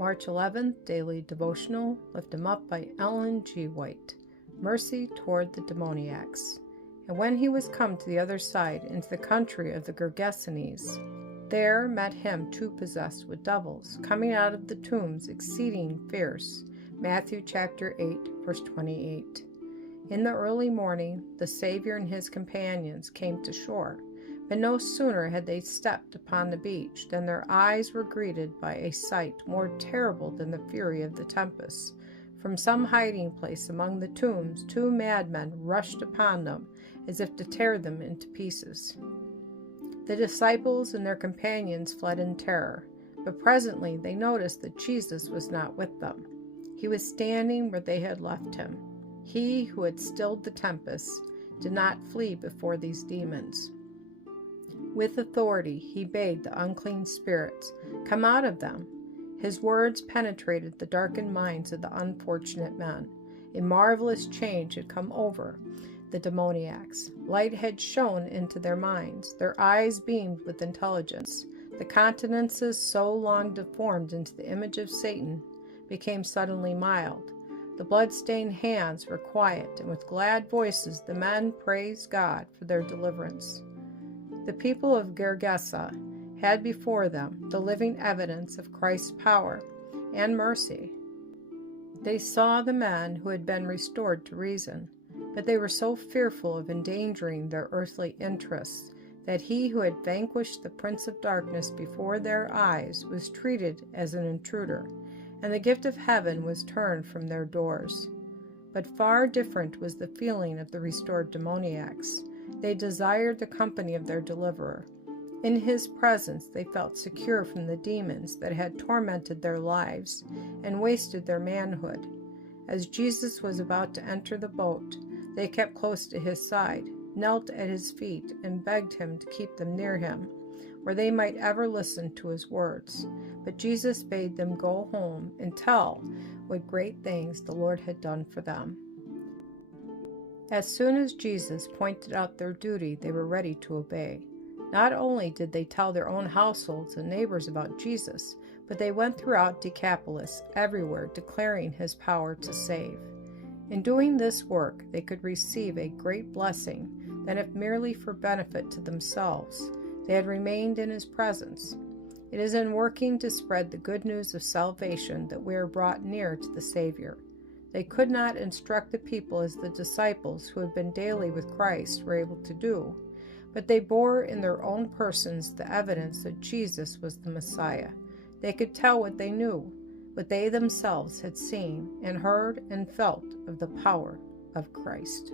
March 11th, Daily Devotional, Lift 'em Up by Ellen G. White. Mercy toward the demoniacs. And when he was come to the other side, into the country of the Gergesenes, there met him two possessed with devils, coming out of the tombs, exceeding fierce. Matthew chapter 8, verse 28. In the early morning, the Savior and his companions came to shore. But no sooner had they stepped upon the beach than their eyes were greeted by a sight more terrible than the fury of the tempest. From some hiding place among the tombs, two madmen rushed upon them as if to tear them into pieces. The disciples and their companions fled in terror, but presently they noticed that Jesus was not with them. He was standing where they had left him. He who had stilled the tempest did not flee before these demons. With authority, he bade the unclean spirits come out of them. His words penetrated the darkened minds of the unfortunate men. A marvelous change had come over the demoniacs. Light had shone into their minds. Their eyes beamed with intelligence. The countenances, so long deformed into the image of Satan, became suddenly mild. The blood-stained hands were quiet, and with glad voices the men praised God for their deliverance. The people of Gergesa had before them the living evidence of Christ's power and mercy. They saw the men who had been restored to reason, but they were so fearful of endangering their earthly interests that he who had vanquished the prince of darkness before their eyes was treated as an intruder, and the gift of heaven was turned from their doors. But far different was the feeling of the restored demoniacs. They desired the company of their deliverer. In his presence they felt secure from the demons that had tormented their lives and wasted their manhood. As Jesus was about to enter the boat, they kept close to his side, knelt at his feet, and begged him to keep them near him, where they might ever listen to his words. But Jesus bade them go home and tell what great things the Lord had done for them. As soon as Jesus pointed out their duty, they were ready to obey. Not only did they tell their own households and neighbors about Jesus, but they went throughout Decapolis, everywhere, declaring his power to save. In doing this work, they could receive a great blessing than if merely for benefit to themselves they had remained in his presence. It is in working to spread the good news of salvation that we are brought near to the Savior. They could not instruct the people as the disciples who had been daily with Christ were able to do, but they bore in their own persons the evidence that Jesus was the Messiah. They could tell what they knew, what they themselves had seen and heard and felt of the power of Christ.